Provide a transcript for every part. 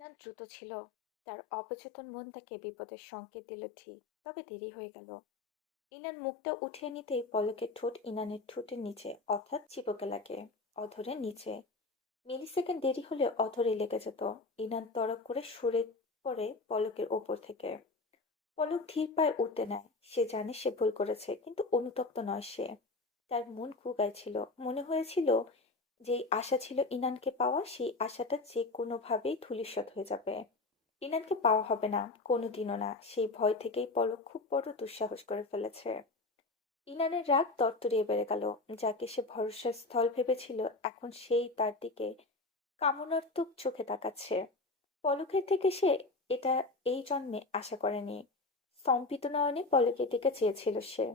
ইনান দ্রুত ছিল। তার অবচেতন মন তাকে বিপদের সংকেত দিল ঠিক, তবে দেরি হয়ে গেল। ইনান মুখটা উঠিয়ে নিতেই পলকের ঠোঁট ইনানের ঠোঁটের নিচে অর্থাৎ চিপকে লাগে, অধরের নিচে। মিলিসেকেন্ড দেরি হলে অধরে লেগে যেত। ইনান তড়ক করে সরে পড়ে পলকের ওপর থেকে। পলক ধীর পায়ে উঠতে নেয়। সে জানে সে ভুল করেছে, কিন্তু অনুতপ্ত নয় সে। তার মন কুগায় ছিল। মনে হয়েছিল যেই আশা ছিল ইনানকে পাওয়া, সেই আশাটা যে কোনোভাবেই ধূলিসাৎ হয়ে যাবে। ইনানকে পাওয়া হবে না, কোনোদিনও না। সেই ভয় থেকেই পলক খুব বড় দুঃসাহস করে ফেলেছে। ইনানের রাগ তরতরিয়ে বেড়ে গেল। যাকে সে ভরসার স্থল ভেবেছিল, এখন সেই তার দিকে কামনার্তক চোখে তাকাচ্ছে। পলকের থেকে সে এটা এই জন্মে আশা করেনি। স্তম্ভিত নয়নে পলকের দিকে চেয়েছিল সে।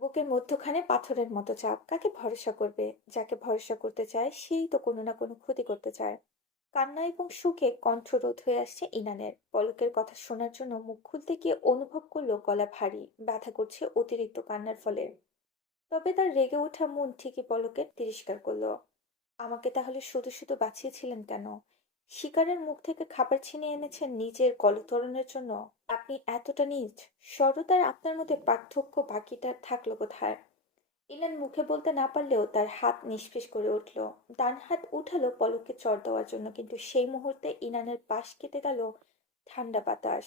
বুকের মধ্যখানে পাথরের মতো চাপ। কাকে ভরসা করবে? যাকে ভরসা করতে চায় সেই তো কোনো না কোনো ক্ষতি করতে চায়। কান্না এবং সুখে কণ্ঠরোধ হয়ে আসছে ইনানের। পলকের কথা শোনার জন্য মুখ খুলতে গিয়ে অনুভব করলো গলা ভারী, ব্যথা করছে অতিরিক্ত কান্নার ফলে। তবে তার রেগে ওঠা মন ঠিকই পলকে তিরস্কার করলো। আমাকে তাহলে শুধু শুধু বাঁচিয়েছিলেন কেন? শিকারের মুখ থেকে খাবার ছিনিয়ে এনেছেন নিজের গলতরণের জন্য? আপনি এতটা নীচ? সরদার আপনার মধ্যে পার্থক্য বাকিটা থাকলো কোথায়? ইলান মুখে বলতে না পারলেও তার হাত নিষ্পিস করে উঠল। ডান হাত উঠালো পলককে চড় দেওয়ার জন্য, কিন্তু সেই মুহূর্তে ইনানের পাশ কেটে গেল ঠান্ডা বাতাস।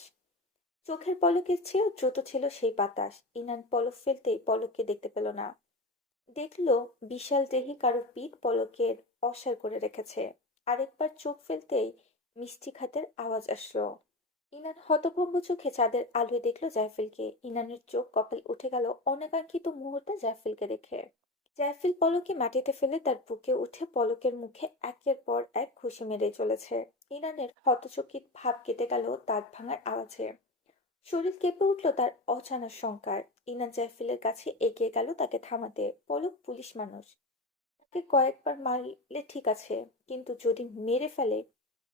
চোখের পলকের চেয়েও দ্রুত ছিল সেই বাতাস। ইনান পলক ফেলতেই পলককে দেখতে পেল না। দেখল বিশাল দেহী কারো পিঠ পলকের অসাড় করে রেখেছে। আরেকবার চোখ ফেলতেই মিষ্টি খাতের আওয়াজ আসলো। ইনান হতভম্ব চোখে চাঁদের আলোয় দেখল জায়ফিলকে। ইনানের চোখ কপাল উঠে গেল অনাকাঙ্ক্ষিত মুহূর্তে জায়ফিলকে দেখে। জায়ফিল পলকে মাটিতে ফেলে তার বুকে উঠে পলকের মুখে একের পর এক ঘুষি মেরে চলেছে। ইনানের হতচকিত ভাব কেটে গেল দাঁত ভাঙার আওয়াজে। শরীর কেঁপে উঠল তার অজানা শঙ্কায়। ইনান জায়ফিলের কাছে এগিয়ে গেল তাকে থামাতে। পলক পুলিশ মানুষ, তাকে কয়েকবার মারলে ঠিক আছে, কিন্তু যদি মেরে ফেলে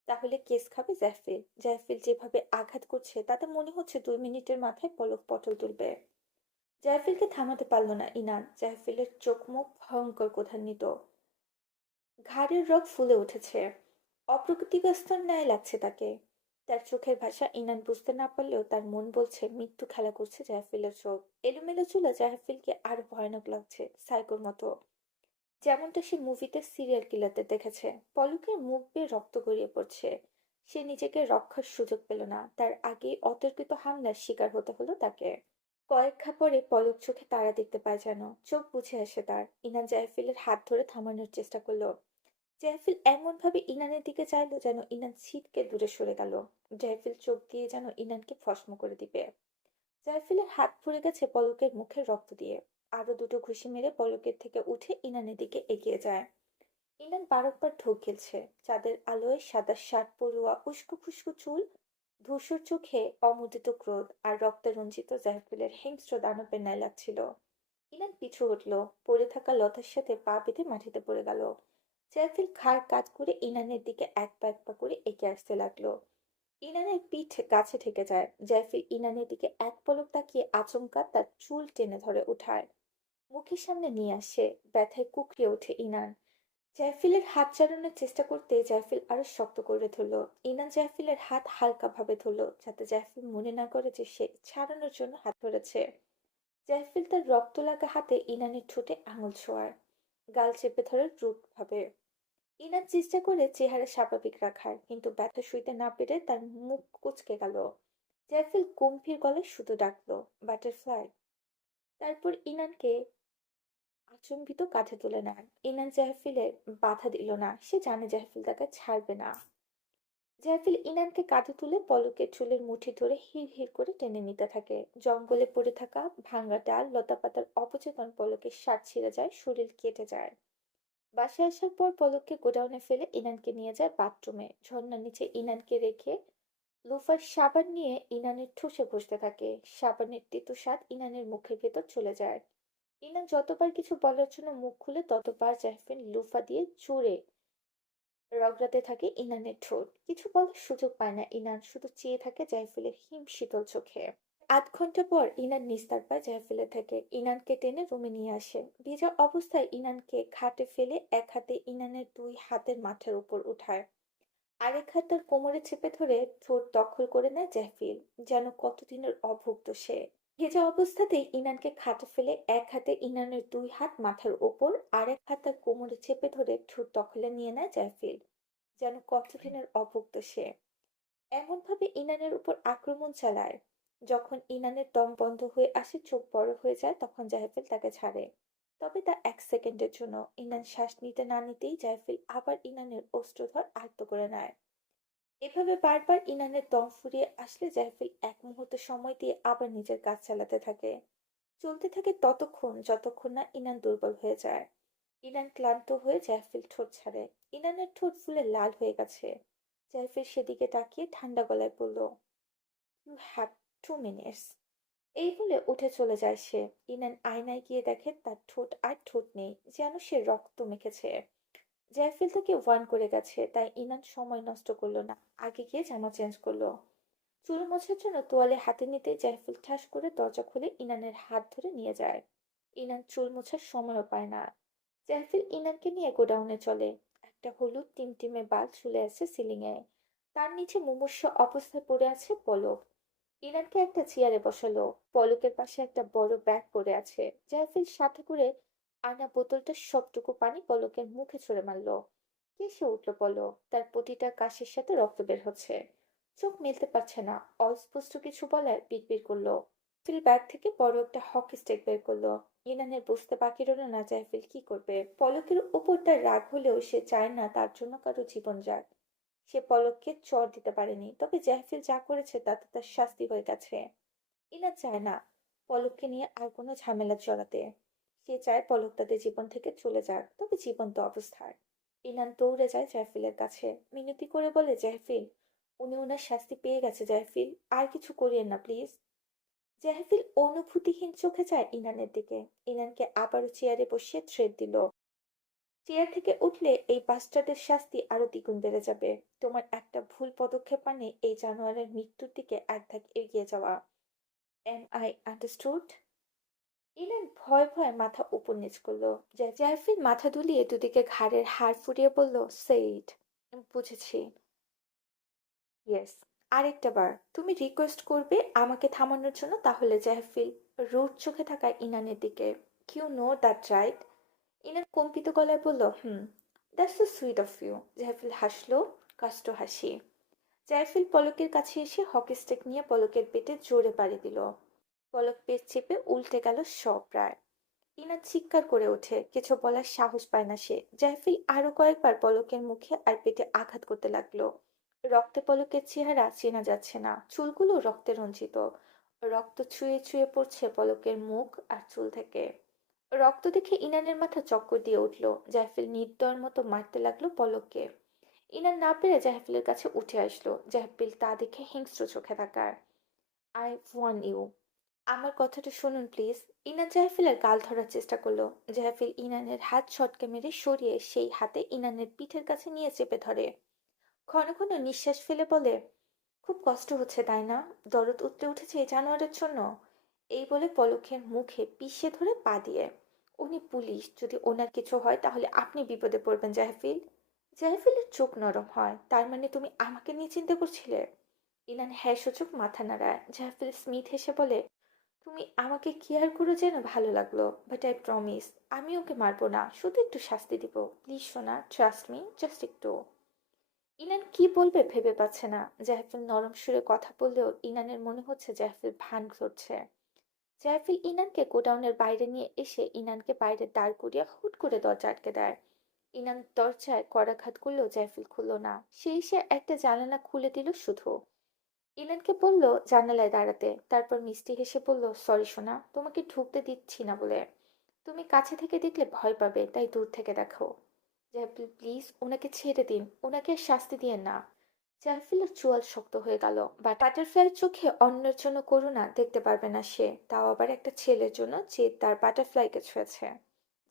তাহলে কেস খাবে জাহফিল। জাহফিল যেভাবে আঘাত করছে তাতে মনে হচ্ছে 2 মিনিটের মাথায় পলক পটল তুলবে। জাহফিলকে থামাতে পারল না ইনান। জাহফিলের চোখ মুখ ভয়ঙ্কর ক্রোধান্বিত। ঘাড়ের রগ ফুলে উঠেছে। অপ্রকৃতিগ্রস্তর ন্যায় লাগছে তাকে। তার চোখের ভাষা ইনান বুঝতে না পারলেও তার মন বলছে মৃত্যু খেলা করছে জাহফিলের চোখ। এলোমেলো চুলে জাহফিলকে আরো ভয়ানক লাগছে, সাইকোর মতো, যেমনটা সে মুভিতে সিরিয়াল কিলারদের দেখেছে। পলকের মুখ বেয়ে রক্ত গড়িয়ে পড়ছে। সে নিজেকে রক্ষার সুযোগ পেল না, তার আগেই অতর্কিত হামলার শিকার হতে হলো তাকে। কয়েক ঘা পরে পলক চোখে তারা দেখতে পায় যেন। চোখ বুজে আসে তার। ইনান জায়ফিলের হাত ধরে থামানোর চেষ্টা করলো। জায়ফিল এমন ভাবে ইনানের দিকে চাইলো যেন ইনান ছিটকে দূরে সরে গেল। জায়ফিল চোখ দিয়ে যেন ইনানকে ভস্ম করে দিবে। জাইফিলের হাত পুড়ে গেছে পলকের মুখের রক্ত দিয়ে। আরো দুটো ঘুষি মেরে পলকের থেকে উঠে ইনানের দিকে এগিয়ে যায়। ইনান বারংবার ঢোক গিলছে। চাঁদের আলোয় সাদা শার্ট পরুয়া উস্কো খুস্কো চুল, ধূসর চোখে অমুদিত ক্রোধ আর রক্তে রঞ্জিত জাইফিলের হিংস্র দানবের ন্যায় লাগছিল। ইনান পিছু উঠল, পড়ে থাকা লতার সাথে পা বেঁধে মাটিতে পড়ে গেল। জাইফিল ঘাড় কাত করে ইনানের দিকে এক পা এক পা করে এগিয়ে আসতে লাগলো। ইনানের পিঠ গাছে ঠেকে যায়। জাইফিল ইনানের দিকে এক পলক তাকিয়ে আচমকা তার চুল টেনে ধরে উঠায়, মুখের সামনে নিয়ে আসে। ব্যথায় কুকড়ে ওঠে ইনান। জাইফিলের হাত ছাড়ানোর চেষ্টা করতে জাইফিল আরো শক্ত করে ধরল। ইনান জাইফিলের হাত হালকা ভাবে ধরল, যাতে জাইফিল মনে না করে যে সে ছাড়ানোর জন্য হাত ধরেছে। জাইফিল তার রক্ত লাগা হাতে ইনানের ঠোঁটে আঙুল ছোঁয়ায়, গাল চেপে ধরে দ্রুত ভাবে। ইনান চেষ্টা করে চেহারা স্বাভাবিক রাখার, কিন্তু ব্যথা সইতে না পেরে তার মুখ কুঁচকে গেল। জাইফিল গম্ভীর গলায় শুধু ডাকলো, বাটারফ্লাই। তারপর ইনানকে আচম্বিত কাঁধে তুলে নেয়। ইনান জাহফিলের বাধা দিল না। সে জানে জাহফিল তাকে ছাড়বে না। জাহফিল ইনানকে কাঁধে তুলে পলকের চুলের মুঠি ধরে হিড় হিড় করে টেনে নিতে থাকে। জঙ্গলে পড়ে থাকা ভাঙা ডাল লতাপাতার অবচেতন পলকের শার্ট ছিঁড়ে যায়, শরীর কেটে যায়। বাসায় আসার পর পলককে গোডাউনে ফেলে ইনানকে নিয়ে যায় বাথরুমে। ঝর্ণার নিচে ইনানকে রেখে লোফার সাবান নিয়ে ইনানের ঠুসে ঘষতে থাকে। সাবানের তেতো স্বাদ ইনানের মুখের ভেতর চলে যায়। ইনান যতবার কিছু বলার জন্য মুখ খুলে ততবার জাহফিন লুফা দিয়ে জোরে রগড়াতে থাকে ইনানের ঠোঁট। কিছু বলার সুযোগ পায় না ইনান, শুধু চেয়ে থাকে জাইফিলের হিম শীতল চোখে। ৮ ঘন্টা পর ইনান নিস্তার পায় জাইফিলের থেকে। ইনানকে টেনে রুমে নিয়ে আসে। ভেজা অবস্থায় ইনানকে খাটে ফেলে এক হাতে ইনানের 2 হাতের মাথার উপর উঠায়। আরেক হাত তার কোমরে চেপে ধরে ঠোঁট দখল করে নেয় জাহফিল, যেন কতদিনের অভুক্ত সে। ভেজা অবস্থাতেই ইনানকে খাটে ফেলে এক হাতে ইনানের দুই হাত মাথার ওপর, আর এক হাত তার কোমরে চেপে ধরে ঠোঁট দখলে নিয়ে নেয় জাহফিল, যেন কতদিনের অভুক্ত সে। এমনভাবে ইনানের উপর আক্রমণ চালায়। যখন ইনানের দম বন্ধ হয়ে আসে, চোখ বড় হয়ে যায়, তখন জাহফিল তাকে ছাড়ে। তবে তা 1 সেকেন্ডের জন্য। ইনান শ্বাস নিতে না নিতেই জাহফিল আবার ইনানের অস্ত্রধর আয়ত্ত করে নেয়। এভাবে বারবার ইনানের দম ফুরিয়ে আসলে জাহফিল এক মুহূর্ত সময় দিয়ে আবার নিজের কাজ চালাতে থাকে। চলতে থাকে ততক্ষণ যতক্ষণ না ইনান দুর্বল হয়ে যায়। ইনান ক্লান্ত হয়ে জাহফিল ঠোঁট ছাড়ে। ইনানের ঠোঁট ফুলে লাল হয়ে গেছে। জাহফিল সেদিকে তাকিয়ে ঠান্ডা গলায় বলল, ইউ হ্যাভ 2 মিনিটস। এই বলে উঠে চলে যায় সে। ইনান আয়নায় গিয়ে দেখে তার ঠোঁট আর ঠোঁট নেই, যেন সে রক্ত মেখেছে। জাহফিল তাকে ওয়ার্ন করে গেছে, তাই ইনান সময় নষ্ট করলো না, আগে গিয়ে জামা চেঞ্জ করলো। চুল মোছার জন্য তোয়ালে হাতে নিতে জাহফিল ঠাস করে দরজা খুলে ইনানের হাত ধরে নিয়ে যায়। ইনান চুল মোছার সময়ও পায় না। জাহফিল ইনানকে নিয়ে গোডাউনে চলে। একটা হলুদ টিমটিমে বাল্ব ঝুলে আছে সিলিং এ। তার নিচে মুমূর্ষু অবস্থায় পড়ে আছে পলক। ইনানকে একটা চেয়ারে বসালো। পলকের পাশে একটা বড় ব্যাগ পড়ে আছে। জাহফিল সাথে করে আনা বোতলটা সবটুকু পানি পলকের মুখে ছুঁড়ে মারলো। কেসে উঠল পলক, তার প্রতিটা কাশির সাথে রক্ত বের হচ্ছে। চোখ মেলতে পারছে না, অস্পষ্ট কিছু বলায় বিড়বিড় করলো। ফিল ব্যাগ থেকে বড় একটা হকি স্টিক বের করলো। ইনানের বুঝতে বাকি রইল না জাহফিল কি করবে। পলকের উপর তার রাগ হলেও সে চায় না তার জন্য কারো জীবন যাক। সে পলককে চড় দিতে পারেনি, তবে জাহফিল যা করেছে তাতে তার শাস্তি হয়ে গেছে। ইনা চায় না পলককে নিয়ে আর কোনো ঝামেলা জড়াতে। সে চায় পলক তাদের জীবন থেকে চলে যাক, তবে জীবন্ত অবস্থায়। ইনান দৌড়ে যায় জাহফিলের কাছে, মিনতি করে বলে, জাহফিল, উনি ওনার শাস্তি পেয়ে গেছে জাহফিল, আর কিছু করিয়েন না প্লিজ। জাহফিল অনুভূতিহীন চোখে চায় ইনানের দিকে। ইনানকে আবারও চেয়ারে বসিয়ে থ্রেট দিল, চেয়ার থেকে উঠলে এই বাস্টার্ডের শাস্তি আরো দ্বিগুণ বেড়ে যাবে। তোমার একটা ভুল পদক্ষেপ মানে এই জানোয়ারের মৃত্যুর দিকে এক ধাপ এগিয়ে যাওয়া। M I understood? ইলান ভয়ে ভয়ে মাথা উপর নিচ করলো। জারফিন মাথা দুলিয়ে দুদিকে ঘাড়ের হাড় ফুরিয়ে বলল, সেইড। বুঝেছি। ইয়েস। আরেকটা বার তুমি রিকোয়েস্ট করবে আমাকে থামানোর জন্য, তাহলে জাহফিল রুড চোখে থাকা ইনানের দিকে, you know that right? Inan কম্পিত গলায় বলল, hmm. That's so sweet of you. Jahfil হাসলো, কষ্ট হাসি। জাহফিল পলকের কাছে এসে হকি স্টিক নিয়ে পলকের পেটে জোরে বাড়ি দিল। পলক পেট চেপে উল্টে গেল প্রায়। ইনা চিৎকার করে ওঠে, কিছু বলার সাহস পায় না সে। জাহফিল আরো কয়েকবার পলকের মুখে আর পেটে আঘাত করতে লাগলো। রক্তে পলকের চেহারা চেনা যাচ্ছে না, চুলগুলো রক্তে রঞ্জিত। রক্ত ছুঁয়ে ছুঁয়ে পড়ছে পলকের মুখ আর চুল থেকে। রক্ত দেখে ইনানের মাথা চক্কর দিয়ে উঠল। জাহফিল নির্দয়ের মতো মারতে লাগলো পলককে। ইনান না পেরে জাহফিলের কাছে উঠে আসলো। জাহফিল তা দেখে হিংস্র চোখে তাকায়। I want you. আমার কথাটা শুনুন প্লিজ। ইনান জাহফিলের গাল ধরার চেষ্টা করলো। জাহফিল ইনানের হাত ছটকে মেরে সরিয়ে সেই হাতে ইনানের পিঠের কাছে নিয়ে চেপে ধরে। ঘন ঘন নিঃশ্বাস ফেলে বলে, খুব কষ্ট হচ্ছে তাই না? দরদ উতলে উঠেছে এই জানোয়ারের জন্য। এই বলে পলকের মুখে পিষে ধরে পা দিয়ে, উনি পুলিশ, যদি ওনার কিছু হয় তাহলে আপনি বিপদে পড়বেন জাহফিল। জাহফিলের চোখ নরম হয়, তার মানে তুমি আমাকে নিয়ে চিন্তা করছিলে? ইনান হ্যাঁ সূচক মাথা নাড়ায়। জাহফিল স্মিথ হেসে বলে, তুমি আমাকে কেয়ার করো জেনে ভালো লাগলো, বাট আই প্রমিস আমি ওকে মারবো না, শুধু একটু শাস্তি দিব। প্লিজ সোনা, ট্রাস্ট মি, জাস্ট একটু। ইনান কি বলবে ভেবে পাচ্ছে না। জাহফিল নরম সুরে কথা বললেও ইনানের মনে হচ্ছে জাহফিল ভান ধরছে। জাহফিল ইনানকে গোডাউনের বাইরে নিয়ে এসে ইনানকে বাইরে দাঁড় করিয়ে হুট করে দরজা আটকে দেয়। ইনান দরজায় করাঘাত করলেও জাহফিল খুলল না। সে এসে একটা জানালা খুলে দিল শুধু। ইলানকে বলল জানালায় দাঁড়াতে, তারপর মিষ্টি হেসে বলল, সরি সোনা, তোমাকে ঢুকতে দিচ্ছি না বলে। তুমি কাছে থেকে দেখলে ভয় পাবে, তাই দূর থেকে দেখো। জাহফিল প্লিজ ওনাকে ছেড়ে দিন, ওনাকে আর শাস্তি দিয়েন না। জাহফিলের চোয়াল শক্ত হয়ে গেল। বাটারফ্লাইয়ের চোখে অন্যের জন্য করুণা দেখতে পারবে না সে, তাও আবার একটা ছেলের জন্য যে তার বাটারফ্লাইকে ছুঁয়েছে।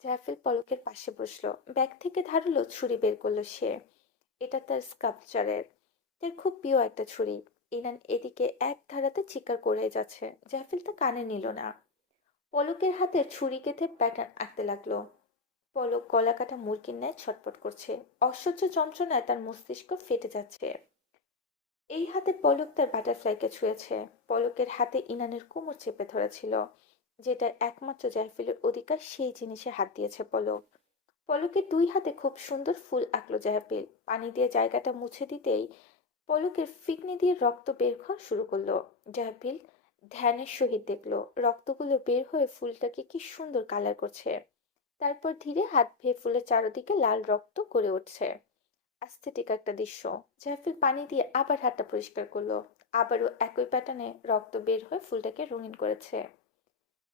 জাহফিল পলকের পাশে বসলো। ব্যাগ থেকে ধারালো ছুরি বের করলো সে। এটা তার স্কাল্পচারের, তার খুব প্রিয় একটা ছুরি। ইনান এদিকে এক ধারাতে চিৎকার করে যাচ্ছে। জাহফিল তা কানে নিল না। পলকের হাতে ছুরি কেটে প্যাটার্ন আঁকতে লাগলো। পলক গলা কাটা মুরগির ন্যায় ছটপট করছে। অসহ্য যন্ত্রণায় তার মস্তিষ্ক ফেটে যাচ্ছে। এই হাতে পলক তার বাটারফ্লাইকে ছুঁয়েছে। পলকের হাতে ইনানের কোমর চেপে ধরেছিল। যেটা একমাত্র জাইফিলের অধিকার সেই জিনিসে হাত দিয়েছে পলক। পলকের দুই হাতে খুব সুন্দর ফুল আঁকলো জাইফিল। পানি দিয়ে জায়গাটা মুছে দিতেই পলকের ফিকনি দিয়ে রক্ত বের হওয়া শুরু করলো। জাইফিল ধ্যানের সহিত দেখলো রক্তগুলো বের হয়ে ফুলটাকে কি সুন্দর কালার করছে। তারপর ধীরে হাত ভেয়ে ফুলের চারদিকে লাল রক্ত গড়ে উঠছে। অ্যাস্থেটিক একটা দৃশ্য। জাফির পানি দিয়ে আবার হাতটা পরিষ্কার করলো। আবারও একই প্যাটার্নে রক্ত বের হয়ে ফুলটাকে রঙিন করেছে।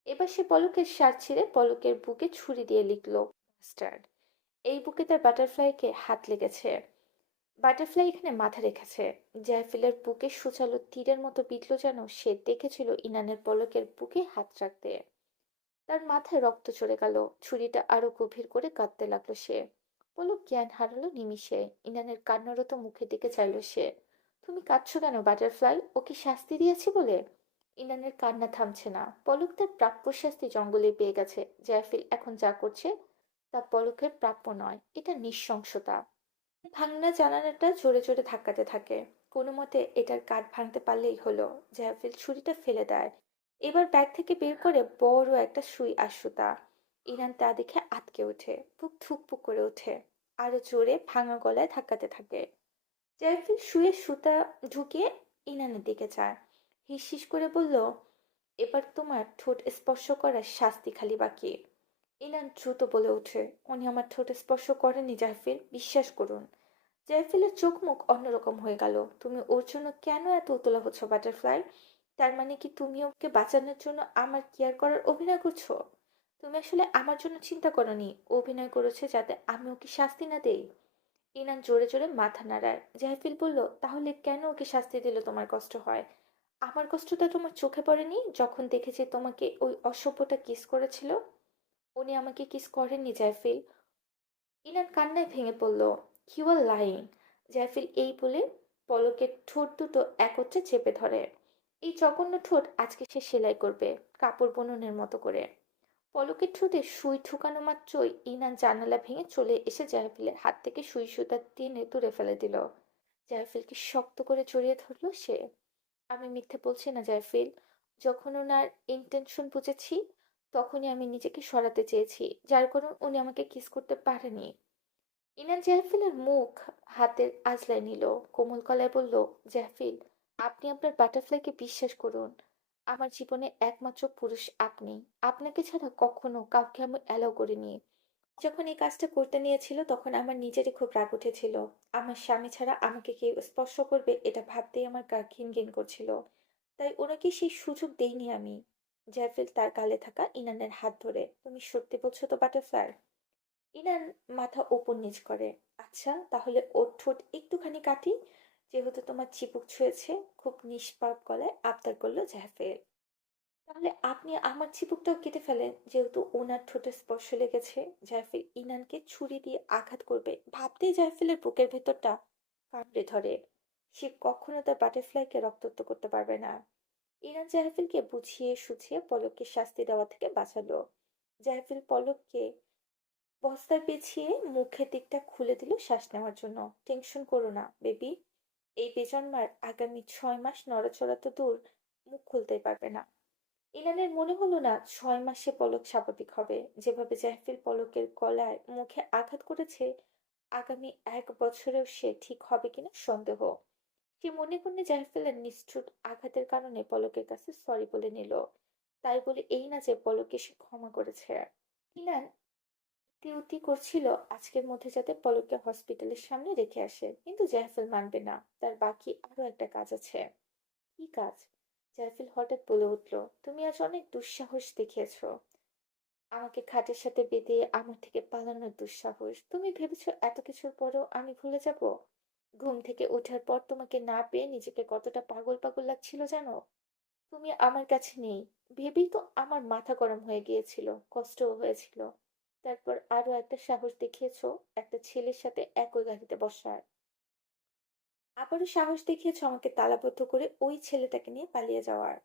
এবার সে পলকের শার্ট ছিঁড়ে পলকের বুকে ছুরি দিয়ে লিখলো স্টার্ট। এই বুকে তার বাটারফ্লাইকে হাত লেগেছে। বাটারফ্লাই এখানে মাথা রেখেছে। জাফিলের বুকে সূচালো তীরের মতো বিঁধল, যেন সে দেখেছিল ইনানের পলকের বুকে হাত রাখতে। তার মাথায় রক্ত চড়ে গেল। ছুরিটা আরো গভীর করে কাঁদতে লাগলো সে। পলক জ্ঞান হারালো নিমিষে। ইনানের কান্নারত মুখের দিকে চাইলো সে। তুমি কাঁদছো কেন বাটারফ্লাই? ওকে শাস্তি দিয়েছি বলে? ইনানের কান্না থামছে না। পলক তার প্রাপ্য শাস্তি জঙ্গলে পেয়ে গেছে। জাফিল এখন যা করছে তা পলকের প্রাপ্য নয়, এটা নৃশংসতা। ভাঙনা জানালাটা জোরে জোরে ধাক্কাতে থাকে। কোনো মতে এটার কাঠ ভাঙতে পারলেই হলো। জাফিল ছুরিটা ফেলে দেয়। এবার ব্যাগ থেকে বের করে বড় একটা সুই আর সুতা। ইরান তা দেখে আঁতকে ওঠে, বুক ধুকপুক করে ওঠে। আরো জোরে ভাঙা গলায় ধাক্কাতে থাকে। জাফিল শুয়ে সুতা ঢুকিয়ে ইনানের দিকে যায়। হিসহিস করে বলল, এবার তোমার ঠোঁট স্পর্শ করার শাস্তি খালি বাকি। ইনান দ্রুত বলে ওঠে, উনি আমার ঠোঁট স্পর্শ করেনি জাফির, বিশ্বাস করুন। জাইফিলের চোখ মুখ অন্যরকম হয়ে গেল। তুমি ওর জন্য কেন এত উতলা হচ্ছ বাটারফ্লাই? তার মানে কি তুমি ওকে বাঁচানোর জন্য আমার কেয়ার করার অভিনয় করছো? তুমি আসলে আমার জন্য চিন্তা করনি, অভিনয় করেছে যাতে আমি ওকে শাস্তি না দেই। ইনান জোরে জোরে মাথা নাড়ায়। জাইফিল বলল, তাহলে কেন ওকে শাস্তি দিলে তোমার কষ্ট হয়? আমার কষ্টটা তোমার চোখে পড়েনি যখন দেখেছি তোমাকে ওই অসভ্যটা কিস করেছিল? উনি আমাকে কিস করেননি জাইফিল। ইনান কান্নায় ভেঙে পড়ল। You are lying. জাইফিল এই বলে পলকের ঠোঁট দুটো একত্রে চেপে ধরে। এই জঘন্য ঠোঁট আজকে সে সেলাই করবে, কাপড় বুননের মতো করে। পলকের ঠোঁটে সুই ঠুকানো মাত্রই ইনান জানালা ভেঙে চলে এসে জাইফিলের হাত থেকে সুই সুতা টেনে দূরে ফেলে দিল। জাইফিলকে শক্ত করে জড়িয়ে ধরল সে। আমি মিথ্যে বলছি না জাইফিল। যখন ওনার ইন্টেনশন বুঝেছি, তখনই আমি নিজেকে সরাতে চেয়েছি, যার কারণ উনি আমাকে কিস করতে পারেনি। ইনান জাহফিলের মুখ হাতের আঁচড়ায় নিল। কোমল গলায় বলল, জাহফিল, আপনি আপনার বাটারফ্লাইকে বিশ্বাস করুন। আমার জীবনে একমাত্র পুরুষ আপনি। আপনাকে ছাড়া কখনো কাউকে আমি অ্যালাউ করিনি। যখন এই কাজটা করতে নিয়েছিল তখন আমার নিজেরই খুব রাগ উঠেছিল। আমার স্বামী ছাড়া আমাকে কেউ স্পর্শ করবে এটা ভাবতেই আমার গা ঘিন ঘিন করছিল। তাই ওনাকে সেই সুযোগ দেইনি আমি। জাফিল তার গালে থাকা ইনানের হাত ধরে, তুমি সত্যি বলছো তো বাটারফ্লাই? ইনান মাথা ওপর নিচ করে। আচ্ছা, তাহলে ওর ঠোঁট একটুখানি কাটি, যেহেতু তোমার চিবুক ছুঁয়েছে। খুব নিষ্পাপ গলায় আবদার করলো জাহফেল। তাহলে আপনি আমার চিবুকটাও কেটে ফেলেন, যেহেতু ওনার ঠোঁটে স্পর্শ লেগেছে। জাহফিল ইনানকে ছুরি দিয়ে আঘাত করবে ভাবতেই জাহফিলের বুকের ভেতরটা কাঁপড়ে ধরে। সে কখনো তার বাটারফ্লাইকে রক্তাক্ত করতে পারবে না। ইনান জাহফিলকে বুঝিয়ে সুঝিয়ে পলককে শাস্তি দেওয়া থেকে বাঁচালো। জাহফিল পলককে বস্তায় পেঁচিয়ে মুখের দিকটা খুলে দিল শ্বাস নেওয়ার জন্য। টেনশন করো না বেবি, এই বেজন্মার আগামী 6 মাস নড়াচড়া তো দূর, মুখ খুলতেই পারবে না। ইনানের মনে হলো না 6 মাসে পলক স্বাভাবিক হবে। যেভাবে জাহফিল পলকের গলায় মুখে আঘাত করেছে, আগামী 1 বছরেও সে ঠিক হবে কিনা সন্দেহ। সে মনে মনে জাহফিলের নিষ্ঠুর আঘাতের কারণে পলকের কাছে সরি বলে নিল। তাই বলে এই না যে পলককে সে ক্ষমা করেছে। ইনান তিউতি করছিল আজকের মধ্যে যাতে পলককে হসপিটালের সামনে রেখে আসে, কিন্তু জাহফিল মানবে না। তার বাকি আরো একটা কাজ আছে। কি কাজ? জাহফিল হঠাৎ বলে উঠল, তুমি আজ অনেক দুঃসাহস দেখিয়েছো। আমাকে খাটের সাথে বেঁধে আমার থেকে পালানোর দুঃসাহস। তুমি ভেবেছো এত কিছুর পরেও আমি ভুলে যাব? ঘুম থেকে ওঠার পর তোমাকে না পেয়ে নিজেকে কতটা পাগল পাগল লাগছিল জানো? তুমি আমার কাছে নেই ভেবেই তো আমার মাথা গরম হয়ে গিয়েছিল, কষ্টও হয়েছিল। তারপর আরো একটা সাহস দেখিয়েছো একটা ছেলের সাথে একই গাড়িতে বসার। আবারও সাহস দেখিয়েছো আমাকে তালাবদ্ধ করে ওই ছেলেটাকে নিয়ে পালিয়ে যাওয়ার।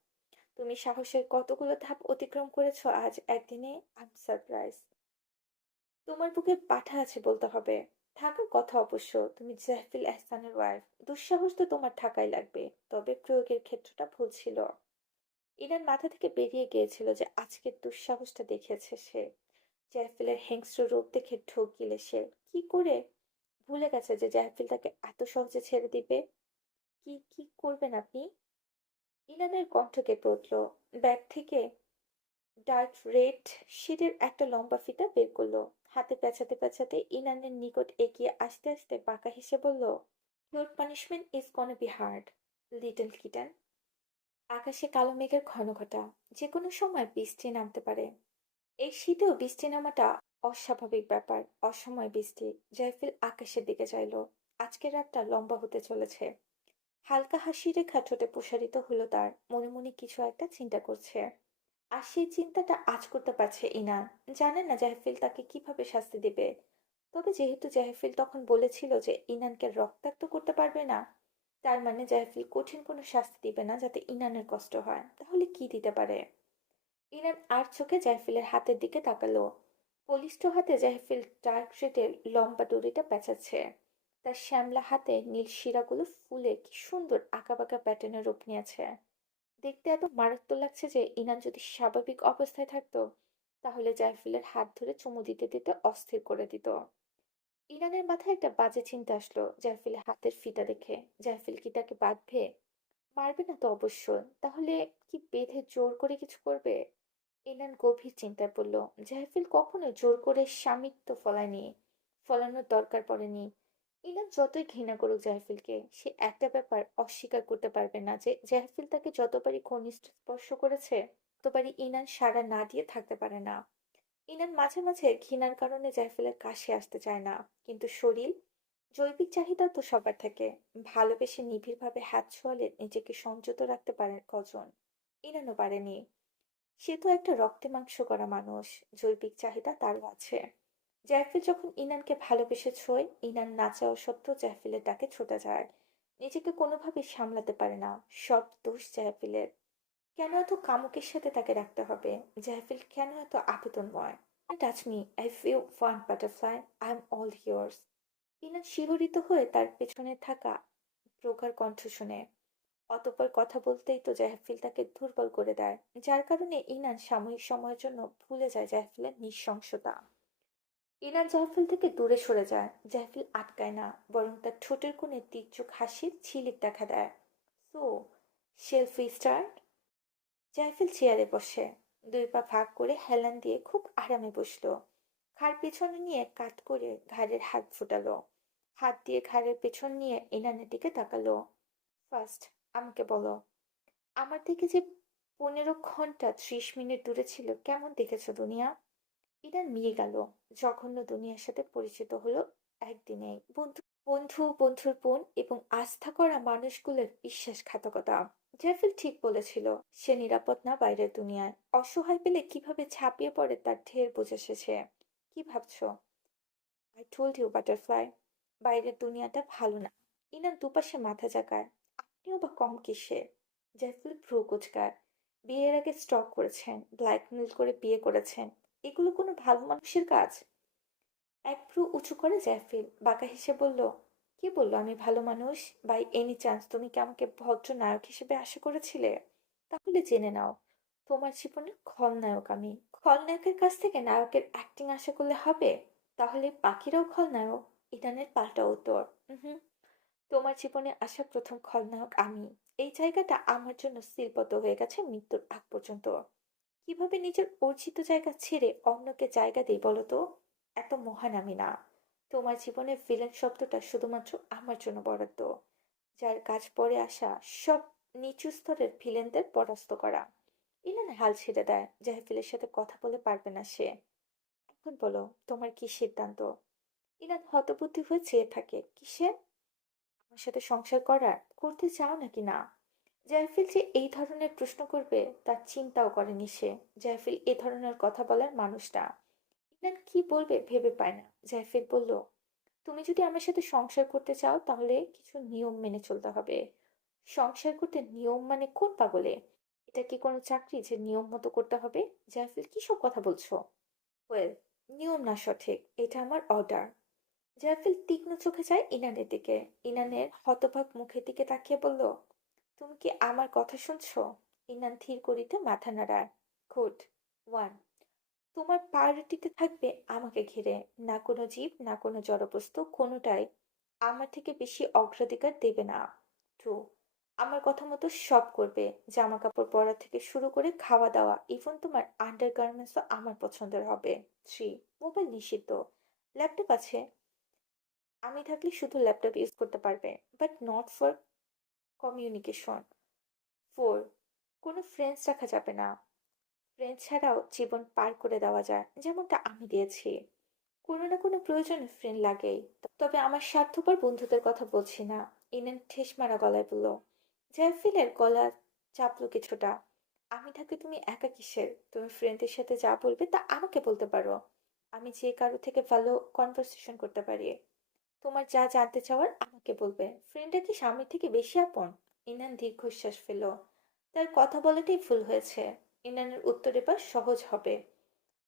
তুমি সাহসের কতগুলো ধাপ অতিক্রম করেছো আজ একদিনে। I am surprise. তোমার বুকে পাঠা আছে বলতে হবে। থাকার কথা অবশ্য, তুমি জাহফিল এহসানের ওয়াইফ। দুঃসাহস তো তোমার থাকাই লাগবে। তবে প্রয়োগের ক্ষেত্রটা ভুল ছিল। ইরার মাথা থেকে বেরিয়ে গিয়েছিল যে আজকের দুঃসাহসটা দেখিয়েছে সে। জাহফিলের হিংস্র রূপ দেখে ঢোক গিলে সে। কি করে ভুলে গেছে যে জাহফিল তাকে এত সহজে ছেড়ে দিবে? কি কি করবেন আপনি? ইনানের কণ্ঠ কেঁপে উঠল। ব্যাগ থেকে ডার্ক রেড শিটের একটা লম্বা ফিতা বের করলো। হাতে পেঁচাতে পেঁচাতে ইনানের নিকট এগিয়ে আসতে আসতে বাঁকা হেসে বলল, "Your punishment is gonna be hard, little kitten." আকাশে কালো মেঘের ঘনঘটা। যে কোনো সময় বৃষ্টি নামতে পারে। এই শীতেও বৃষ্টি নামাটা অস্বাভাবিক ব্যাপার। অসময়ে বৃষ্টি। জাইফিল আকাশের দিকে চাইল। আজকের রাতটা লম্বা হতে চলেছে। হালকা হাসি রেখা ঠোঁটে প্রসারিত হলো তার। মনে মনে কিছু একটা চিন্তা করছে। আর সেই চিন্তাটা আজ করতে পারছে ইনা। জানে না জাহফিল তাকে কিভাবে শাস্তি দিবে। তবে যেহেতু জাহফিল তখন বলেছিল যে ইনানকে রক্তাক্ত করতে পারবে না, তার মানে জাহফিল কঠিন কোনো শাস্তি দিবে না যাতে ইনানের কষ্ট হয়। তাহলে কি দিতে পারে? ইনান আর চোখে জাহফিলের হাতের দিকে তাকালো। বলিষ্ঠ হাতে জাহফিল ডার্ক রেডের লম্বা দড়িটা পেঁচাচ্ছে। তার শ্যামলা হাতে নীল শিরাগুলো ফুলে কি সুন্দর আঁকাবাঁকা প্যাটার্নের রূপ নিয়েছে। দেখতে এত মারাত্মক লাগছে যে ইনান যদি স্বাভাবিক অবস্থায় থাকতো, তাহলে জাইফিলের হাত ধরে চুমু দিতে দিতে অস্থির করে দিত। ইনানের মাথায় একটা বাজে চিন্তা আসলো জাইফিলের হাতের ফিতা দেখে। জাইফিল কি তাকে বাঁধবে? মারবে না তো অবশ্যই। তাহলে কি বেঁধে জোর করে কিছু করবে? ইনান গভীর চিন্তায় পড়ল। জাইফিল কখনোই জোর করে স্বামিত্ব ফলায়নি, ফলানোর দরকার পড়েনি। ইলান যতই ঘৃণা করুক জাহফিলকে, সে একটা ব্যাপার অস্বীকার করতে পারবে না যে জাহফিল তাকে যতবারই ঘনিষ্ঠ স্পর্শ করেছে, ততবারই ইনান সাড়া না দিয়ে থাকতে পারে না। ইনান মাঝে মাঝে ঘৃণার কারণে জাহফিলের কাছে আসতে চায় না, কিন্তু শরীর, জৈবিক চাহিদা তো সবার থাকে। ভালোবেসে নিবিড়ভাবে হাত ছোঁয়ালে নিজেকে সংযত রাখতে পারে কজন? ইনানও পারেনি। সে তো একটা রক্তে মাংস করা মানুষ। জৈবিক চাহিদা তারও আছে। জাহফিল যখন ইনানকে ভালোবেসে ছোঁয়, ইনান না চাওয়া সত্ত্বেও জাহফিলের ডাকে ছুটে যায়। নিজেকে কোনোভাবেই সামলাতে পারে না। সব দোষ জাহফিলের। কেন এত কামুকের সাথে তাকে রাখতে হবে? জাহফিল কেন এত আবেদনময়? Touch me, I feel one butterfly, I am all yours. Inan শিহরিত হয়ে তার পেছনে থাকা প্রগাঢ় কণ্ঠ শুনে। অতঃপর কথা বলতেই তো জাহফিল তাকে দুর্বল করে দেয়, যার কারণে ইনান সাময়িক সময়ের জন্য ভুলে যায় জাহফিলের নৃশংসতা। ইনান জাহফিল থেকে দূরে সরে যায়। জাহফিল আটকায় না, বরং তার ঠোঁটের কোণে তীর্যক হাসির ঝিলিক দেখা দেয়। So, shall we start? Jahfil চেয়ারে বসে, দুই পা ভাগ করে হেলান দিয়ে খুব আরামে বসলো। ঘাড় পেছনে নিয়ে কাত করে ঘাড়ের হাত ফুটালো। হাত দিয়ে ঘাড়ের পেছন নিয়ে ইনানের দিকে তাকালো। ফার্স্ট, আমাকে বলো, আমার থেকে যে 15 ঘন্টা 30 মিনিট দূরে ছিল কেমন দেখেছো দুনিয়া? ইরান মিয়ে গেল। জঘন্য দুনিয়ার সাথে পরিচিত হলো একদিনেই। বন্ধু, বন্ধু, বন্ধুর বোন এবং আস্থা করা মানুষগুলোর বিশ্বাসঘাতকতা। জেফিল ঠিক বলেছিল। সে নিরাপদ না বাইরের দুনিয়ায়। অসহায় পেলে কিভাবে ঝাঁপিয়ে পড়ে তার ঢের বুঝেছে সে। কি ভাবছো? I told you butterfly. বাইরের দুনিয়াটা ভালো না। ইনান দুপাশে মাথা জাগায়। আপনিও বা কম কিসে? জেফিল ভ্রু কুচকায়। বিয়ের আগে স্টক করেছেন, ব্ল্যাকমেল করে বিয়ে করেছেন। এগুলো কোনো ভালো মানুষের কাজ? এক ভ্রু উঁচু করে জ্যাফিল বাঁকা হেসে বলল, "কে বলল আমি ভালো মানুষ? বাই এনি চান্স তুমি কি আমাকে ভদ্র নায়ক হিসেবে আশা করেছিলে? তাহলে জেনে নাও, তোমার জীবনের খলনায়ক আমি। খলনায়কের কাছ থেকে নায়কের অ্যাক্টিং আশা করলে হবে? তাহলে বাকিরাও খলনায়ক?" ইরানের পাল্টা উত্তর, হুম, তোমার জীবনে আসা প্রথম খলনায়ক আমি। এই জায়গাটা আমার জন্য সিলবদ্ধ হয়ে গেছে মৃত্যুর আগ পর্যন্ত। কিভাবে নিজের অর্জিত জায়গা ছেড়ে অন্যকে জায়গা দিই বলো তো? এত মহান আমি না। তোমার জীবনে ভিলেন শব্দটা শুধুমাত্র আমার জন্য বরাদ্দ, যার কাজ পরে আসা সব নিচু স্তরের ভিলেনদের পরাস্ত করা। ইলান হাল ছেড়ে দেয়। জাহফিলের সাথে কথা বলে পারবে না সে। এখন বলো, তোমার কি সিদ্ধান্ত? ইলান হতবুদ্ধি হয়ে চেয়ে থাকে। কিসে? আমার সাথে সংসার করার? করতে চাও নাকি না? জাহফিল যে এই ধরনের প্রশ্ন করবে তার চিন্তাও করেনি সে। জাহফিল এ ধরনের কথা বলার মানুষ না। ইমরান কি বলবে ভেবে পায় না। জাহফিল বলল, তুমি যদি আমার সাথে সংসার করতে চাও তাহলে কিছু নিয়ম মেনে চলতে হবে। সংসার করতে নিয়ম মানে কোন পাগলে? এটা কি কোনো চাকরি যে নিয়ম মতো করতে হবে? জাহফিল কিসব কথা বলছো? ওয়েল, নিয়ম না সঠিক, এটা আমার অর্ডার। জাফিল তীক্ষ্ণ চোখে চায় ইনানের দিকে। ইনানের হতবাক মুখের দিকে তাকিয়ে বলল, তুমি কি আমার কথা শুনছো? ইনান ধীর করিতে মাথা নাড়ায়। গুড। ওয়ান, তোমার প্রায়োরিটিতে থাকবে আমাকে ঘিরে। না কোনো জীব, না কোনো জড়বস্তু, কোনোটাই আমার থেকে বেশি অগ্রাধিকার দেবে না। টু, আমার কথা মতো সব করবে। জামা কাপড় পরা থেকে শুরু করে খাওয়া দাওয়া, ইভেন তোমার আন্ডারগার্মেন্টসও আমার পছন্দের হবে। থ্রি, মোবাইল নিষিদ্ধ। ল্যাপটপ আছে, আমি থাকলে শুধু ল্যাপটপ ইউজ করতে পারবে, but not for communication. Four, কোনো ফ্রেন্ডস রাখা যাবে না। ফ্রেন্ড ছাড়াও জীবন পার করে দেওয়া যায়, যেমনটা আমি দিয়েছি। কোনো না কোনো প্রয়োজনে ফ্রেন্ড লাগেই। তবে আমার স্বার্থপর বন্ধুদের কথা বলছি না। ইনান ঠেস মারা গলায় বলল। জাফিলের গলা চাপলো কিছুটা। আমি থাকতে তুমি একা কিসের? তুমি ফ্রেন্ডের সাথে যা বলবে তা আমাকে বলতে পারো। আমি যে কারো থেকে ভালো কনভারসেশন করতে পারি। তোমার যা জানতে চাওয়ার আমাকে বলবে। ফ্রেন্ডটা কি স্বামীর থেকে বেশি আপন? ইনান দীর্ঘশ্বাস ফেলল। তার কথা বলাটাই ভুল হয়েছে। ইনানের উত্তর এবার সহজ হবে।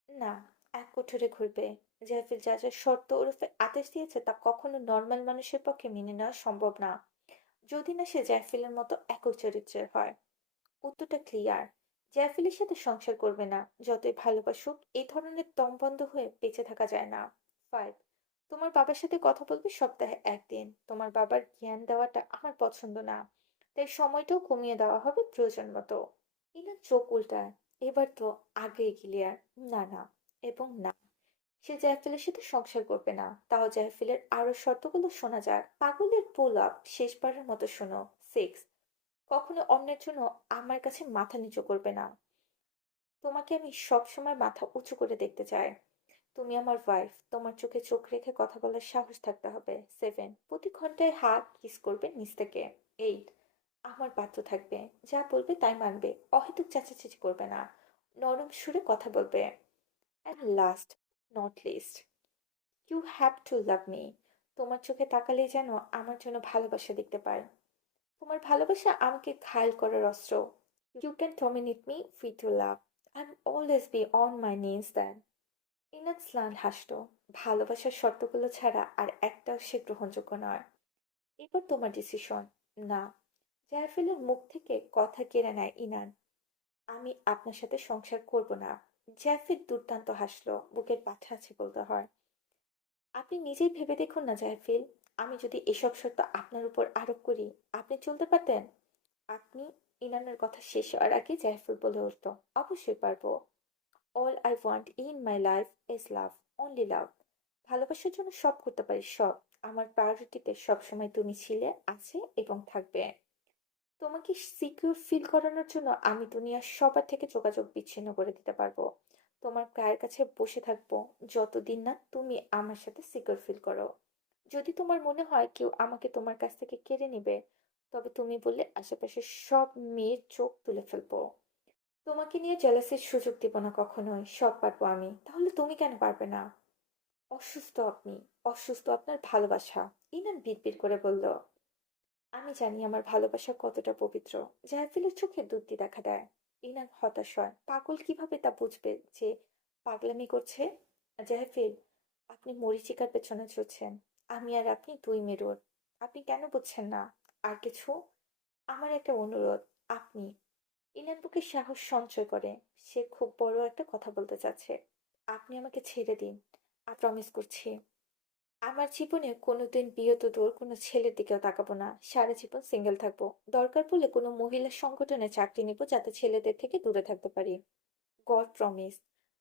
না, এক কোঠরে ঘুরবে। জাফির যা যা শর্ত ওরফে আদেশ দিয়েছে তা কখনো নর্মাল মানুষের পক্ষে মেনে নেওয়া সম্ভব না, যদি না সে জাফিলের মতো একই চরিত্রের হয়। উত্তরটা ক্লিয়ার। জাফিলের সাথে সংসার করবে না। যতই ভালোবাসুক, এই ধরনের দমবন্ধ হয়ে বেঁচে থাকা যায় না। ফাইভ, তোমার বাবার সাথে কথা বলবে সপ্তাহে একদিন। তোমার বাবার জ্ঞান দেওয়াটা আমার পছন্দ না, তাই সময়টাও কমিয়ে দেওয়া হবে প্রয়োজন মতো। ইনার চোখ উল্টায়। এবার তো আগেই ক্লিয়ার। না, না এবং না। সে জাইফেলের সাথে সংসার করবে না। তাও জাইফেলের আরো শর্তগুলো শোনা যাক। পাগলের পোল আপ শেষবারের মতো শোনো। সিক্স, কখনো অন্যের জন্য আমার কাছে মাথা নিচু করবে না। তোমাকে আমি সবসময় মাথা উঁচু করে দেখতে চাই। তুমি আমার ওয়াইফ, তোমার চোখে চোখ রেখে কথা বলার সাহস থাকতে হবে। সেভেন, প্রতি ঘন্টায় হাত কিস করবে নিচ থেকে। এইট, আমার বাধ্য থাকবে, যা বলবে তাই মানবে, অহেতুক চেঁচামেচি করবে না, নরম সুরে কথা বলবে। And last, not least, you have to love me. তোমার চোখে তাকালেই যেন আমার জন্য ভালোবাসা দেখতে পাই। তোমার ভালোবাসা আমাকে ঘায়েল করার অস্ত্র। You can dominate me with your love. I am always be on my knees then. ইনাদ স্লান হাসল। ভালোবাসার শর্তগুলো ছাড়া আর একটাও সে গ্রহণযোগ্য নয়। এবার তোমার ডিসিশন। না। জায়াফিলের মুখ থেকে কথা কেড়ে নেয় ইনান। আমি আপনার সাথে সংসার করব না। জায়াফিল দুর্দান্ত হাসলো, বুকের পাঠা আছে বলতে হয়। আপনি নিজেই ভেবে দেখুন না জায়াফিল, আমি যদি এসব শর্ত আপনার উপর আরোপ করি, আপনি চলতে পারতেন? আপনি। ইনানের কথা শেষ হওয়ার আগে জায়াফিল বলে উঠল, অবশ্যই পারবো। All I want in my life is love, only লাভ। ভালোবাসার জন্য সব করতে পারি, সব। আমার প্রায়োরিটিতে সবসময় তুমি ছিলে, আছে এবং থাকবে। তোমাকে সিকিউর ফিল করানোর জন্য আমি দুনিয়ার সবার থেকে যোগাযোগ বিচ্ছিন্ন করে দিতে পারবো। তোমার গায়ের কাছে বসে থাকবো যতদিন না তুমি আমার সাথে সিকিউর ফিল করো। যদি তোমার মনে হয় কেউ আমাকে তোমার কাছ থেকে কেড়ে নিবে, তবে তুমি বললে আশেপাশের সব মেয়ের চোখ তুলে ফেলবো। তোমাকে নিয়ে জেলাসির সুযোগ দিব না কখনোই, সব পারবো আমি। তাহলে তুমি কেন পারবে না? অসুস্থ আপনি, অসুস্থ আপনার ভালোবাসা। ইনান বিড়বিড় করে বলল। আমি জানি আমার ভালোবাসা কতটা পবিত্র। জাহফিলের চোখে দুধটি দেখা দেয়। ইনান হতাশ হয়। পাগল কিভাবে তা বুঝবে যে পাগলামি করছে? জাহফিল, আপনি মরীচিকার পেছনে ছুটছেন। আমি আর আপনি দুই মেরুর। আপনি কেন বুঝছেন না? আর কিছু? আমার একটা অনুরোধ। আপনি। ইনান বুকে সাহস সঞ্চয় করে। সে খুব বড় একটা কথা বলতে চাচ্ছে। আপনি আমাকে ছেড়ে দিন। আর প্রমিস করছি, আমার জীবনে কোনোদিন বিয়েত দূর কোনো ছেলের দিকেও তাকাবো না। সারা জীবন সিঙ্গেল থাকবো। দরকার পড়লে কোনো মহিলা সংগঠনে চাকরি নিব, যাতে ছেলেদের থেকে দূরে থাকতে পারি। God promise.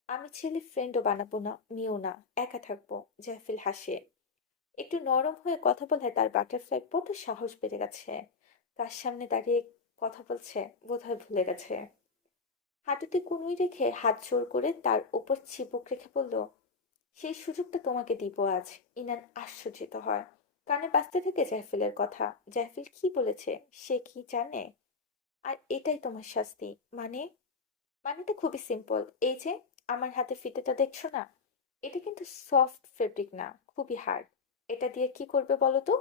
আমি ছেলে ফ্রেন্ডও বানাবো না, মেয়েও না। একা থাকবো। জাহফিল হাসে। একটু নরম হয়ে কথা বলায় তার বাটারফ্লাই বড্ড সাহস বেড়ে গেছে। তার সামনে দাঁড়িয়ে কথা বলছে, বোধহয় ভুলে গেছে। হাঁটুতে কনুই রেখে হাত জোর করে তার উপর চিবুক রেখে বলল, সেই সুযোগটা তোমাকে দিব আজ। ইনান আশ্চর্যিত হয়। কানে বাজতে থাকে জাহফিলের কথা। জাহফিল কি বলেছে? সে কি জানে? আর এটাই তোমার শাস্তি? মানে? মানেটা খুবই সিম্পল। এই যে আমার হাতে ফিতেটা দেখছো না, এটা কিন্তু সফট ফেব্রিক না, খুবই হার্ড। এটা দিয়ে কি করবে বলো তো?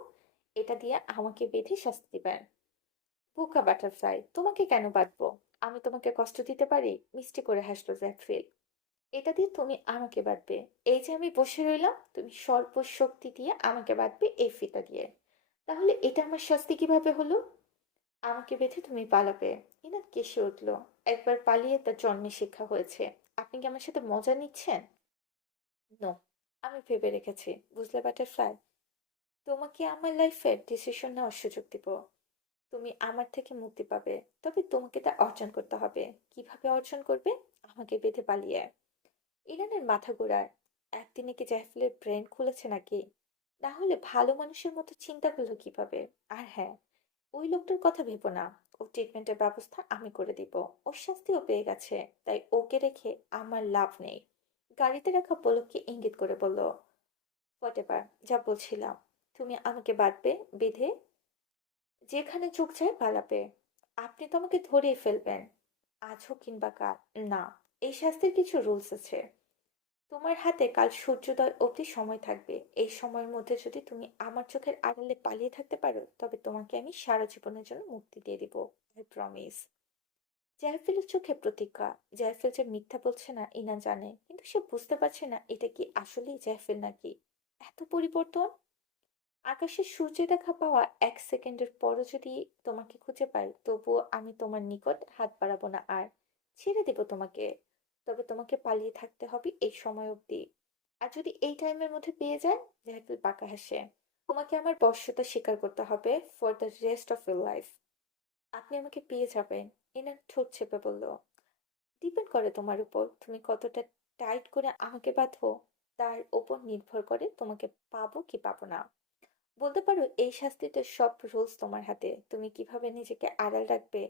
এটা দিয়ে আমাকে বেঁধে শাস্তি দিবেন। বোকা বাটারফ্লাই, তোমাকে কেন বাঁধবো? আমি তোমাকে কষ্ট দিতে পারি? মিষ্টি করে হাসলো জ্যাকফিল। এটা দিয়ে তুমি আমাকে বাঁধবে। এই যে আমি বসে রইলাম, তুমি সর্বশক্তি দিয়ে আমাকে বাঁধবে এই ফিতা দিয়ে। তাহলে এটা আমার শাস্তি কিভাবে হলো? আমাকে বেঁধে তুমি পালাবে। ইনাদ কেসে উঠল। একবার পালিয়ে তার জন্মে শিক্ষা হয়েছে। আপনি কি আমার সাথে মজা নিচ্ছেন? নো, আমি ভেবে রেখেছি। বুঝলে বাটারফ্লাই? তোমাকে আমার লাইফের ডিসিশন নেওয়ার সুযোগ দিব। তুমি আমার থেকে মুক্তি পাবে। তবে তোমাকে তা অর্জন করতে হবে। কিভাবে অর্জন করবে? আমাকে বেঁধে পালিয়ে। ইরানের মাথা ঘোরায়। একদিনে কি জাইফুলের ব্রেন খুলেছে নাকি? না হলে ভালো মানুষের মতো চিন্তা করলো কিভাবে? আর হ্যাঁ, ওই লোকটার কথা ভেবো না। ও ট্রিটমেন্টের ব্যবস্থা আমি করে দিব। ওর শাস্তিও পেয়ে গেছে, তাই ওকে রেখে আমার লাভ নেই। গাড়িতে রাখা পলককে ইঙ্গিত করে বলল, হোয়াটেভার, যা বলছিলাম। তুমি আমাকে বাঁধবে, বেঁধে যেখানে চোখ যায় পালাবে। আপনি তো আমাকে ধরেই ফেলবেন, আজ হোক কিংবা কাল। না, এই শাস্তির কিছু রুলস আছে। তোমার হাতে কাল সূর্যোদয় অবধি সময় থাকবে। এই সময়ের মধ্যে যদি তুমি আমার চোখের আড়ালে পালিয়ে থাকতে পারো, তবে তোমাকে আমি সারা জীবনের জন্য মুক্তি দিয়ে দিব। I promise. জাইফেলের চোখে প্রতিজ্ঞা। জাইফেল যে মিথ্যা বলছে না ইনা জানে, কিন্তু সে বুঝতে পারছে না এটা কি আসলেই জাইফেল নাকি। এত পরিবর্তন! আকাশের সূর্যে দেখা পাওয়া 1 সেকেন্ডের পরও যদি তোমাকে খুঁজে পাই, তবুও আমি তোমার নিকট হাত বাড়াবো না আর। ছেড়ে দেব তোমাকে। তবে তোমাকে পালিয়ে থাকতে হবে এই সময় অবধি। আর যদি এই টাইমের মধ্যে পেয়ে যায়, জাহিদুল বাঁকা হাসে, তোমাকে আমার বশ্যতা স্বীকার করতে হবে for the rest of your life. আপনি আমাকে পেয়ে যাবেন। এনার ঠোঁট চেপে বলল, ডিপেন্ড করে তোমার উপর। তুমি কতটা টাইট করে আমাকে বাঁধো, তার ওপর নির্ভর করে তোমাকে পাবো কি পাবো না। বলতে পারো এই শাস্তিতে সব রুলস তোমার হাতে। তুমি কিভাবে নিজেকে আড়াল রাখবে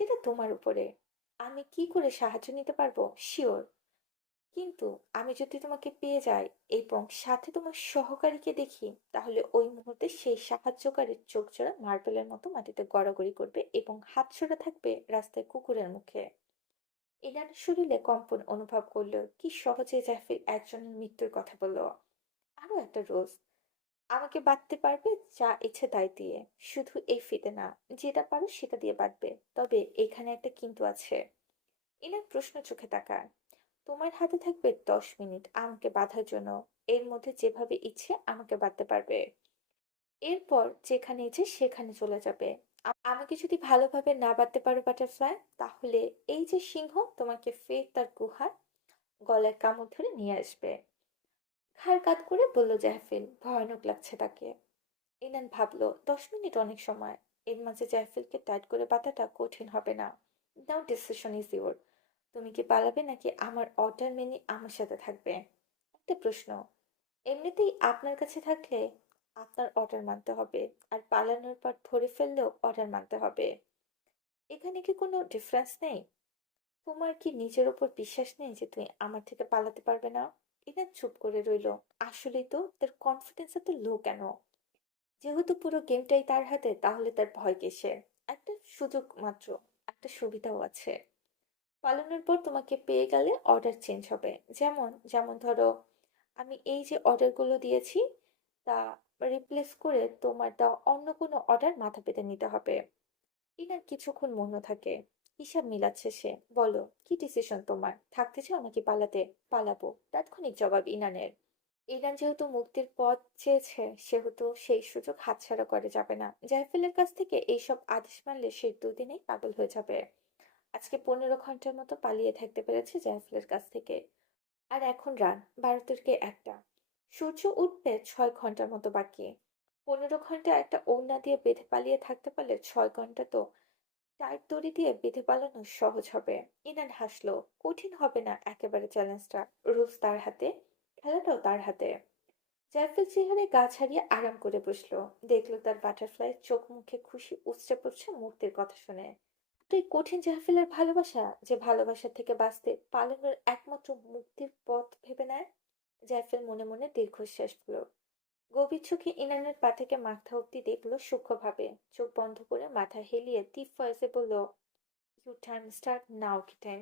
সেটা তোমার উপরে। আমি কি করে সাহায্য নিতে পারবো শিওর, কিন্তু আমি যদি তোমাকে পেয়ে যাই এবং সাথে তোমার সহকারীকে দেখি, তাহলে ওই মুহূর্তে সেই সাহায্যকারীর চোখ জোড়া মার্বেলের মতো মাটিতে গড়াগড়ি করবে এবং হাত ছোড়া থাকবে রাস্তায় কুকুরের মুখে। ইনার শরীরে কম্পন অনুভব করলো। কি সহজে জাফির একজনের মৃত্যুর কথা বললো। আরো একটা রোজ, আমাকে বাঁধতে পারবে যা ইচ্ছে তাই দিয়ে। শুধু এই ফিতে না, যেটা পারো সেটা দিয়ে বাঁধবে। তবে এখানে একটা কিন্তু আছে। ইনার প্রশ্ন চোখে তাকায়। তোমার হাতে থাকবে 10 মিনিট আমাকে বাঁধার জন্য। এর মধ্যে যেভাবে ইচ্ছে আমাকে বাঁধতে পারবে। এরপর যেখানে ইচ্ছে সেখানে চলে যাবে। আমাকে যদি ভালোভাবে না বাঁধতে পারো বাটারফ্লাই, তাহলে এই যে সিংহ তোমাকে ফের তার গুহার গলায় কামড় ধরে নিয়ে আসবে। ঘাড় কাত করে বলল জাহফিল। ভয়ানক লাগছে তাকে। ইনান ভাবল 10 মিনিট অনেক সময়। এর মাঝে জাহফিলকে টাইট করে বাঁধাটা কঠিন হবে না। নাও ডিসিশন ইজ ইওর। তুমি কি পালাবে নাকি আমার অর্ডার মেনে আমার সাথে থাকবে? একটা প্রশ্ন, এমনিতেই আপনার কাছে থাকলে আপনার অর্ডার মানতে হবে, আর পালানোর পর ধরে ফেললেও অর্ডার মানতে হবে। এখানে কি কোনো ডিফারেন্স নেই? তোমার কি নিজের উপর বিশ্বাস নেই যে তুমি আমার থেকে পালাতে পারবে না? ইনান চুপ করে রইল। আসলেই তো তার কনফিডেন্স এত লো কেন? যেহেতু পুরো গেমটাই তার হাতে, তাহলে তার ভয় কিসের? একটা সুযোগ মাত্র, একটা সুবিধাও আছে। পালনের পর তোমাকে পেয়ে গেলে অর্ডার চেঞ্জ হবে। যেমন যেমন ধরো, আমি এই যে অর্ডারগুলো দিয়েছি তা রিপ্লেস করে তোমার দেওয়া অন্য কোনো অর্ডার মাথা পেতে নিতে হবে। ইনার কিছুক্ষণ মৌন থাকে। হিসাব মিলাচ্ছে সে। বলো, কি ডিসিশন তোমার? থাকতে চাও নাকি পালাতে? পালাবো, তাৎক্ষণিক জবাব ইনানের। ইরান যেহেতু মুক্তির পথ চেয়েছে, সেহেতু সেই সুযোগ হাতছাড়া করে যাবে না। জাইফেলের কাছ থেকে এইসব আদেশ মানলে সে দুদিনেই পাগল হয়ে যাবে। আজকে 15 ঘন্টার মতো পালিয়ে থাকতে পেরেছে জাইফেলের কাছ থেকে। আর এখন রাত 12 থেকে 1টা। সূর্য উঠতে 6 ঘন্টার মতো বাকি। 15 ঘন্টা একটা ওড়না দিয়ে বেঁধে পালিয়ে থাকতে পারলে 6 ঘন্টা তো টাইট দড়ি দিয়ে বেঁধে পালানো সহজ হবে। ইনান হাসলো। কঠিন হবে না একেবারে চ্যালেঞ্জটা। রুলস তার হাতে, খেলাটাও তার হাতে। জাইফেল চেহারায় গা ছাড়িয়ে আরাম করে বসলো। দেখলো তার বাটারফ্লাই চোখ মুখে খুশি উপচে পড়ছে মুক্তির কথা শুনে। তুই কঠিন জাহফিলের ভালোবাসা, যে ভালোবাসা থেকে বাঁচতে পালানোর একমাত্র মুক্তির পথ ভেবে নেয়। জাইফেল মনে মনে দীর্ঘশ্বাস ফেলল। গভীর চোখে ইনানের পা থেকে মাথা অব্দি দেখলো সূক্ষ্মভাবে। চোখ বন্ধ করে মাথা হেলিয়ে তীব্র ভয়েসে বলল, you time start now kitten.